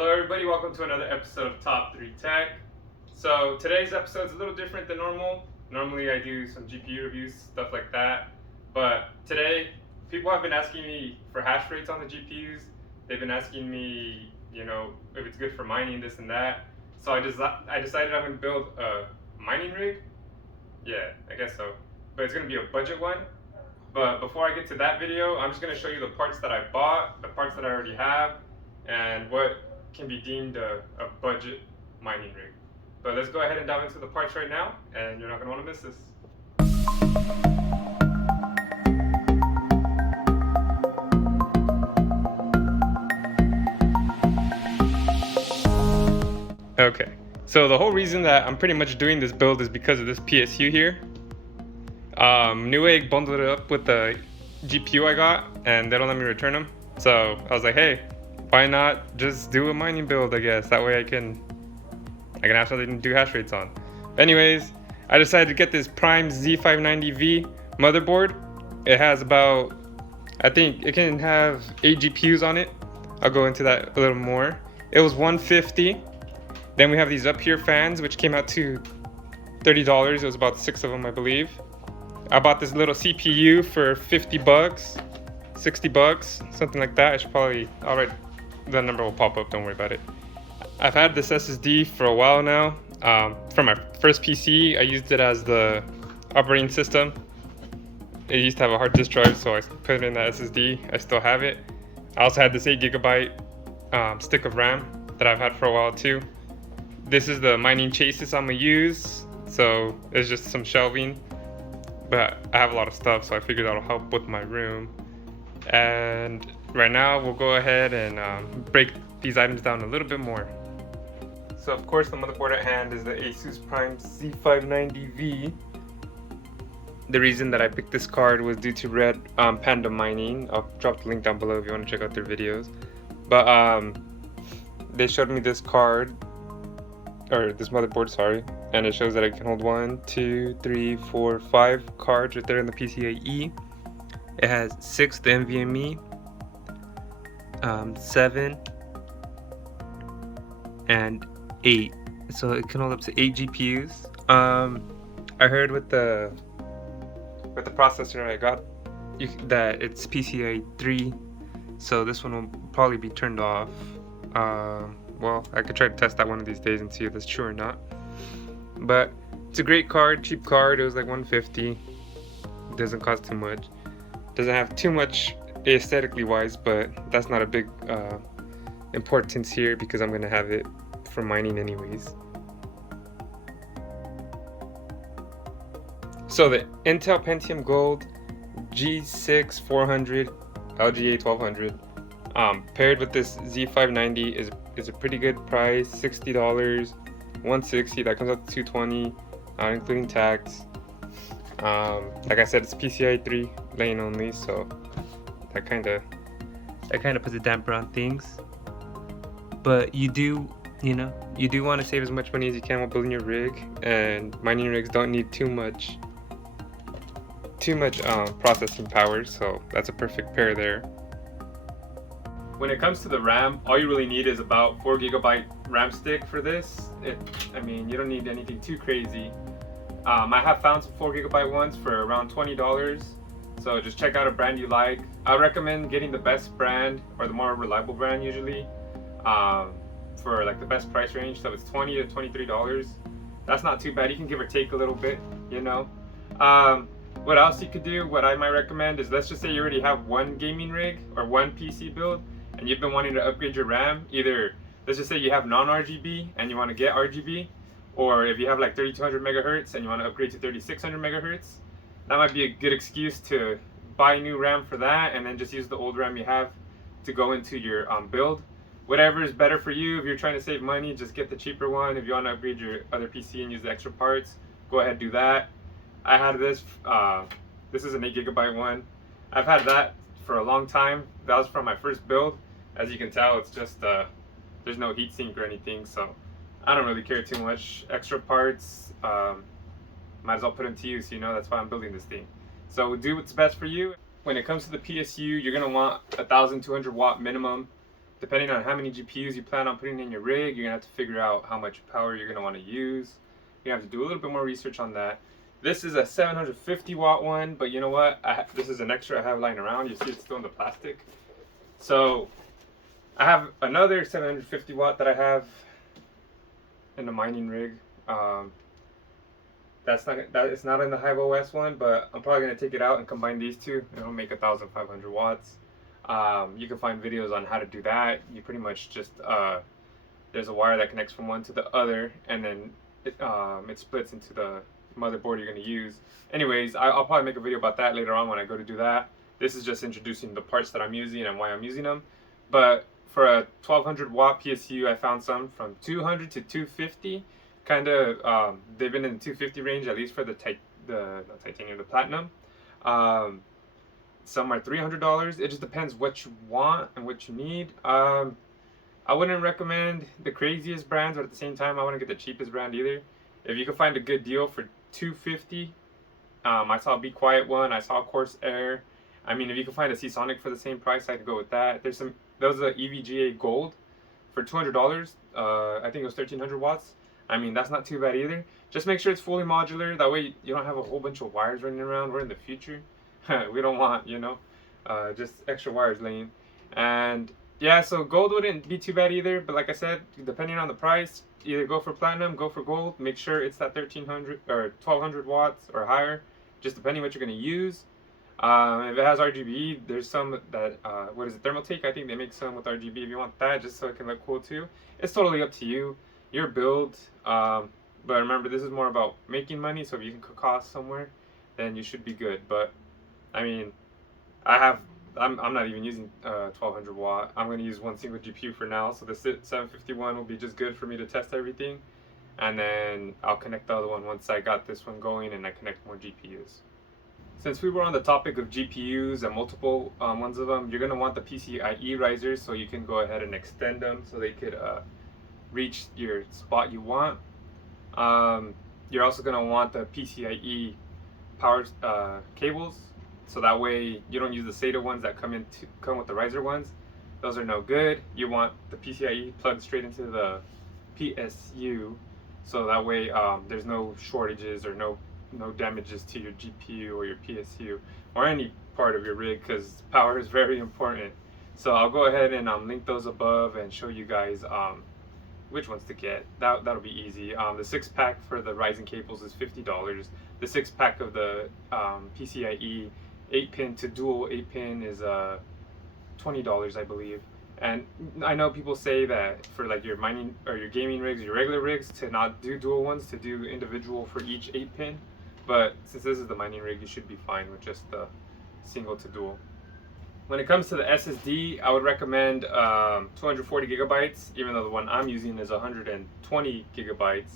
Hello everybody, welcome to another episode of Top3Tech. So today's episode is a little different than normal. Normally I do some GPU reviews, stuff like that. But today, people have been asking me for hash rates on the GPUs. They've been asking me, if it's good for mining, this and that. So I decided I'm going to build a mining rig. Yeah, I guess so. But it's going to be a budget one. But before I get to that video, I'm just going to show you the parts that I bought, the parts that I already have, and what can be deemed a budget mining rig. But let's go ahead and dive into the parts right now, and you're not going to want to miss this. Okay, so the whole reason that I'm pretty much doing this build is because of this PSU here. Newegg bundled it up with the GPU I got, and they don't let me return them. So I was like, hey, why not just do a mining build, I guess? That way I can have something to do hash rates on. But anyways, I decided to get this Prime Z590V motherboard. It has about, I think it can have 8 GPUs on it. I'll go into that a little more. It was $150. Then we have these Uphere fans, which came out to $30. It was about 6 of them, I believe. I bought this little CPU for $50, $60, something like that. I'll write, the number will pop up, don't worry about it. I've had this SSD for a while now. For my first PC, I used it as the operating system. It used to have a hard disk drive, so I put it in that SSD. I still have it. I also had this 8GB stick of RAM that I've had for a while too. This is the mining chassis I'm gonna use, so it's just some shelving. But I have a lot of stuff, so I figured that'll help with my room. And right now we'll go ahead and break these items down a little bit more. So of course the motherboard at hand is the Asus Prime Z590V. The reason that I picked this card was due to Red Panda Mining. I'll drop the link down below if you want to check out their videos. But they showed me this card, or this motherboard, sorry, and it shows that it can hold 1, 2, 3, 4, 5 cards right there in the PCIe. It has 6 the NVMe, 7, and 8. So it can hold up to 8 GPUs. I heard with the processor I got that it's PCIe 3, so this one will probably be turned off. Well, I could try to test that one of these days and see if that's true or not. But it's a great card, cheap card. It was like $150. Doesn't cost too much. Doesn't have too much aesthetically wise, but that's not a big importance here because I'm gonna have it for mining anyways. So the Intel Pentium Gold G6 400 LGA 1200 paired with this Z590 is a pretty good price. $60, $160. That comes out to $220, not including tax. Like I said, it's PCIe 3 lane only, so that kind of puts a damper on things. But you do want to save as much money as you can while building your rig, and mining rigs don't need too much processing power, so that's a perfect pair there. When it comes to the RAM, all you really need is about 4GB RAM stick for this. You don't need anything too crazy. I have found some 4GB ones for around $20, so just check out a brand you like. I recommend getting the best brand, or the more reliable brand usually, for like the best price range. So it's $20 to $23. That's not too bad. You can give or take a little bit, What else you could do, what I might recommend is, let's just say you already have one gaming rig or one PC build and you've been wanting to upgrade your RAM. Either, let's just say you have non-RGB and you want to get RGB, or if you have like 3200 megahertz and you want to upgrade to 3600 megahertz, that might be a good excuse to buy new RAM for that, and then just use the old RAM you have to go into your build. Whatever is better for you. If you're trying to save money, just get the cheaper one. If you want to upgrade your other PC and use the extra parts, go ahead and do that. I had this, this is an 8GB one. I've had that for a long time. That was from my first build. As you can tell, it's just, there's no heatsink or anything, so I don't really care too much. Extra parts, might as well put them to use, that's why I'm building this thing. So do what's best for you. When it comes to the PSU, you're gonna want 1,200 watt minimum. depending on how many GPUs you plan on putting in your rig, you're gonna have to figure out how much power you're gonna want to use. You have to do a little bit more research on that. This is a 750 watt one, but you know what? This is an extra I have lying around. You see it's still in the plastic. So I have another 750 watt that I have in the mining rig. It's not in the Hive OS one, but I'm probably gonna take it out and combine these two. It'll make 1,500 watts. You can find videos on how to do that. You pretty much just there's a wire that connects from one to the other, and then it splits into the motherboard you're going to use. Anyways, I'll probably make a video about that later on when I go to do that. This is just introducing the parts that I'm using and why I'm using them. But for a 1200 watt PSU, I found some from 200 to 250. Kind of, they've been in the 250 range, at least for the titanium, the platinum. Some are $300. It just depends what you want and what you need. I wouldn't recommend the craziest brands, but at the same time, I wouldn't get the cheapest brand either. If you can find a good deal for $250, I saw a Be Quiet one. I saw Corsair. I mean, if you can find a Seasonic for the same price, I'd go with that. Those are EVGA Gold for $200. I think it was 1,300 watts. I mean, that's not too bad either. Just make sure it's fully modular. That way, you don't have a whole bunch of wires running around. We're in the future. We don't want, just extra wires laying. And yeah, so gold wouldn't be too bad either. But like I said, depending on the price, either go for platinum, go for gold. Make sure it's that 1,300 or 1,200 watts or higher, just depending what you're going to use. If it has RGB, there's some that, what is it, Thermaltake? I think they make some with RGB if you want that, just so it can look cool too. It's totally up to you, your build. But remember, this is more about making money, so if you can cut costs somewhere, then you should be good. But I mean, I'm not even using 1,200 watt. I'm going to use one single GPU for now, so the 751 will be just good for me to test everything, and then I'll connect the other one once I got this one going and I connect more GPUs. Since we were on the topic of GPUs and multiple ones of them, you're going to want the PCIe risers, so you can go ahead and extend them so they could reach your spot you want. You're also going to want the PCIe power cables, so that way you don't use the SATA ones that come with the riser ones. Those are no good. You want the PCIe plugged straight into the PSU, so that way there's no shortages or no damages to your GPU or your PSU or any part of your rig, because power is very important. So I'll go ahead and link those above and show you guys which ones to get. That'll be easy. The 6-pack for the Ryzen cables is $50. The 6-pack of the PCIe 8-pin to dual 8-pin is $20, I believe. And I know people say that for like your mining or your gaming rigs, your regular rigs, to not do dual ones, to do individual for each 8-pin. But since this is the mining rig, you should be fine with just the single to dual. When it comes to the SSD, I would recommend 240 gigabytes, even though the one I'm using is 120 gigabytes.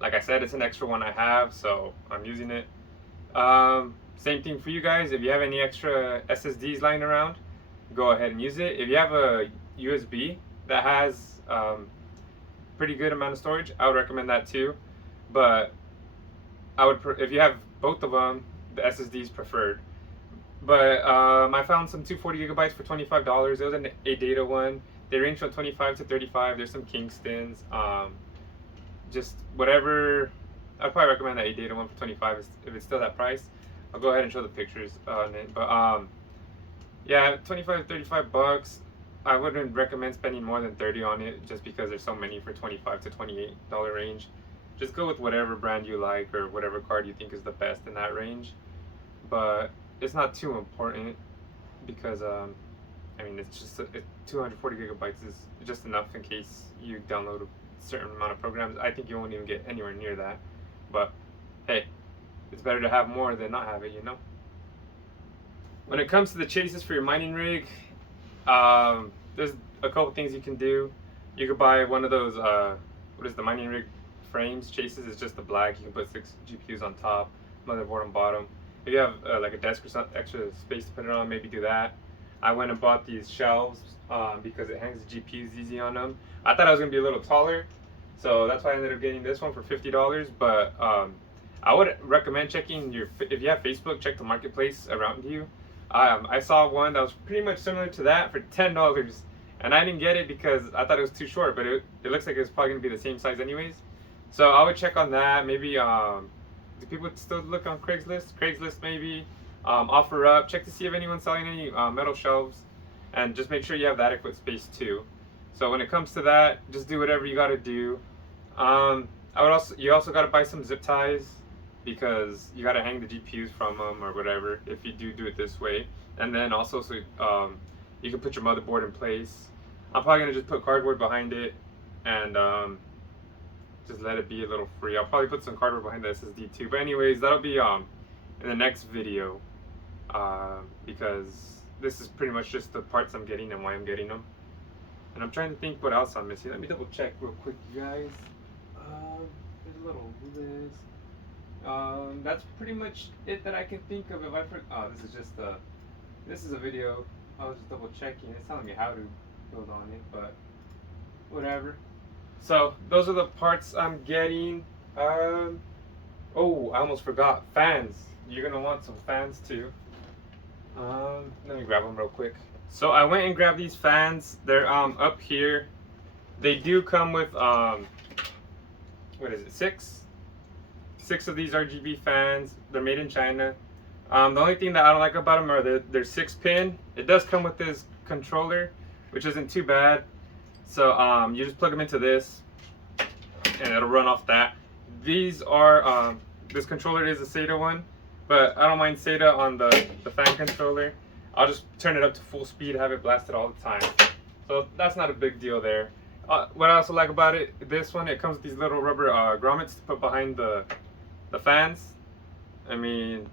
Like I said, it's an extra one I have, so I'm using it. Same thing for you guys. If you have any extra SSDs lying around, go ahead and use it. If you have a USB that has pretty good amount of storage, I would recommend that too. But if you have both of them, the SSD is preferred. But I found some 240 gigabytes for $25. It was an ADATA one. They range from 25 to 35. There's some Kingstons. Just whatever. I'd probably recommend the ADATA one for 25 if it's still that price. I'll go ahead and show the pictures on it. But yeah, 25 to 35 bucks. I wouldn't recommend spending more than 30 on it, just because there's so many for $25 to $28 range. Just go with whatever brand you like or whatever card you think is the best in that range. But it's not too important, because I mean, it's just 240 gigabytes is just enough in case you download a certain amount of programs. I think you won't even get anywhere near that, but hey, it's better to have more than not have it, you know. When it comes to the chases for your mining rig, there's a couple things you can do. You could buy one of those what is the mining rig frames chases. It's just the black. You can put 6 GPUs on top, motherboard on bottom. If you have like a desk or some extra space to put it on, maybe do that. I went and bought these shelves because it hangs the GPUs easy on them. I thought I was going to be a little taller, so that's why I ended up getting this one for $50. But I would recommend checking if you have Facebook, check the marketplace around you. I saw one that was pretty much similar to that for $10, and I didn't get it because I thought it was too short, but it looks like it's probably gonna be the same size anyways. So I would check on that. Maybe do people still look on Craigslist? Craigslist maybe. OfferUp. Check to see if anyone's selling any metal shelves, and just make sure you have the adequate space too. So when it comes to that, just do whatever you gotta do. You also gotta buy some zip ties, because you gotta hang the GPUs from them or whatever if you do it this way. And then also, so you can put your motherboard in place. I'm probably gonna just put cardboard behind it and just let it be a little free. I'll probably put some cardboard behind the SSD too. But anyways, that'll be in the next video, because this is pretty much just the parts I'm getting and why I'm getting them. And I'm trying to think what else I'm missing. Let me double check real quick, you guys. There's a little list. That's pretty much it that I can think of. If I this is a video. I was just double checking. It's telling me how to build on it, but whatever. So those are the parts I'm getting. Oh, I almost forgot fans. You're gonna want some fans too. Let me grab them real quick. So I went and grabbed these fans. They're up here. They do come with what is it? Six of these RGB fans. They're made in China. The only thing that I don't like about them are they're 6-pin. It does come with this controller, which isn't too bad. So you just plug them into this, and it'll run off that. These are this controller is a SATA one, but I don't mind SATA on the fan controller. I'll just turn it up to full speed, have it blasted all the time. So that's not a big deal there. What I also like about it, this one, it comes with these little rubber grommets to put behind the fans. I mean,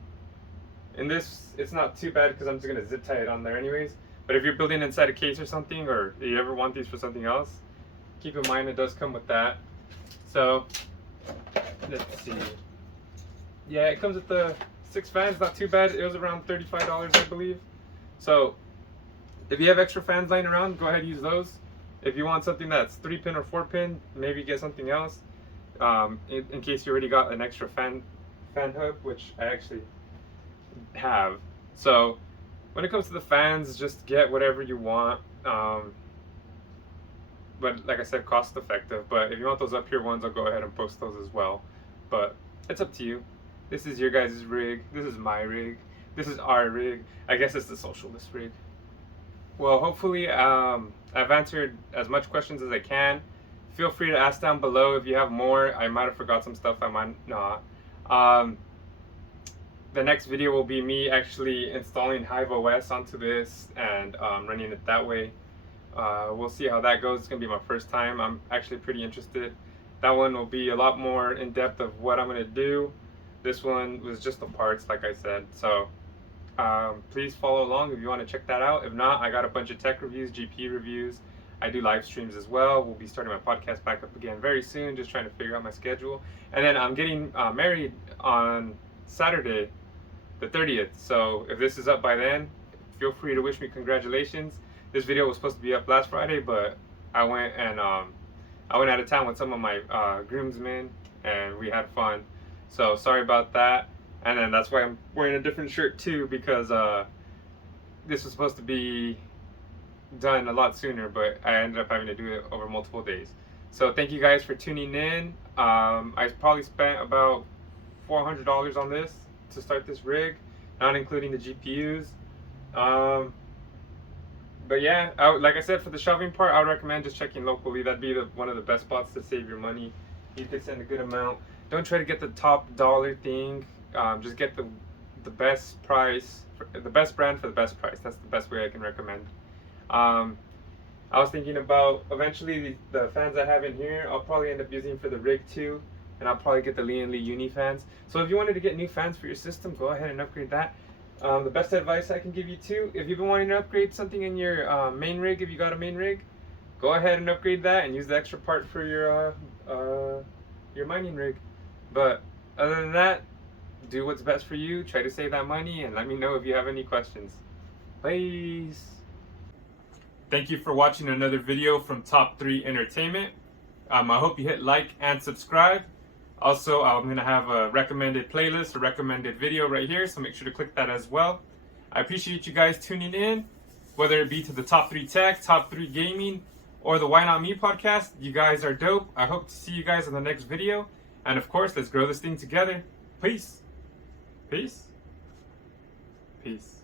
in this, it's not too bad because I'm just gonna zip tie it on there anyways. But if you're building inside a case or something, or you ever want these for something else, keep in mind it does come with that. So let's see. Yeah, it comes with the 6 fans, not too bad. It was around $35, I believe. So if you have extra fans lying around, go ahead and use those. If you want something that's 3-pin or 4-pin, maybe get something else. In case you already got an extra fan hub, which I actually have. So when it comes to the fans, just get whatever you want. But like I said, cost effective. But if you want those up here ones, I'll go ahead and post those as well. But it's up to you. This is your guys' rig. This is my rig. This is our rig. I guess it's the socialist rig. Well, hopefully I've answered as much questions as I can. Feel free to ask down below if you have more. I might have forgot some stuff, I might not. The next video will be me actually installing Hive OS onto this and running it that way. We'll see how that goes. It's going to be my first time. I'm actually pretty interested. That one will be a lot more in depth of what I'm going to do. This one was just the parts, like I said. So please follow along if you want to check that out. If not, I got a bunch of tech reviews, GPU reviews. I do live streams as well. We'll be starting my podcast back up again very soon, just trying to figure out my schedule. And then I'm getting married on Saturday, the 30th. So if this is up by then, feel free to wish me congratulations. This video was supposed to be up last Friday, but I went out of town with some of my groomsmen, and we had fun. So sorry about that. And then that's why I'm wearing a different shirt too, because this was supposed to be done a lot sooner, but I ended up having to do it over multiple days. So thank you guys for tuning in. I probably spent about $400 on this to start this rig, not including the GPUs. But yeah, like I said, for the shelving part, I would recommend just checking locally. That'd be one of the best spots to save your money. You could send a good amount. Don't try to get the top dollar thing. Just get the best price, the best brand for the best price. That's the best way I can recommend. I was thinking about eventually the fans I have in here, I'll probably end up using for the rig too, and I'll probably get the Lee & Lee Uni fans. So if you wanted to get new fans for your system, go ahead and upgrade that. The best advice I can give you too, if you've been wanting to upgrade something in your main rig, if you got a main rig, go ahead and upgrade that and use the extra part for your mining rig. But other than that, do what's best for you. Try to save that money, and let me know if you have any questions. Peace. Thank you for watching another video from Top3 Entertainment. I hope you hit like and subscribe. Also, I'm going to have a recommended playlist, a recommended video right here, so make sure to click that as well. I appreciate you guys tuning in. whether it be to the Top3Tech, Top3 Gaming, or the Why Not Me podcast. You guys are dope. I hope to see you guys in the next video. And of course, let's grow this thing together. Peace. Peace. Peace.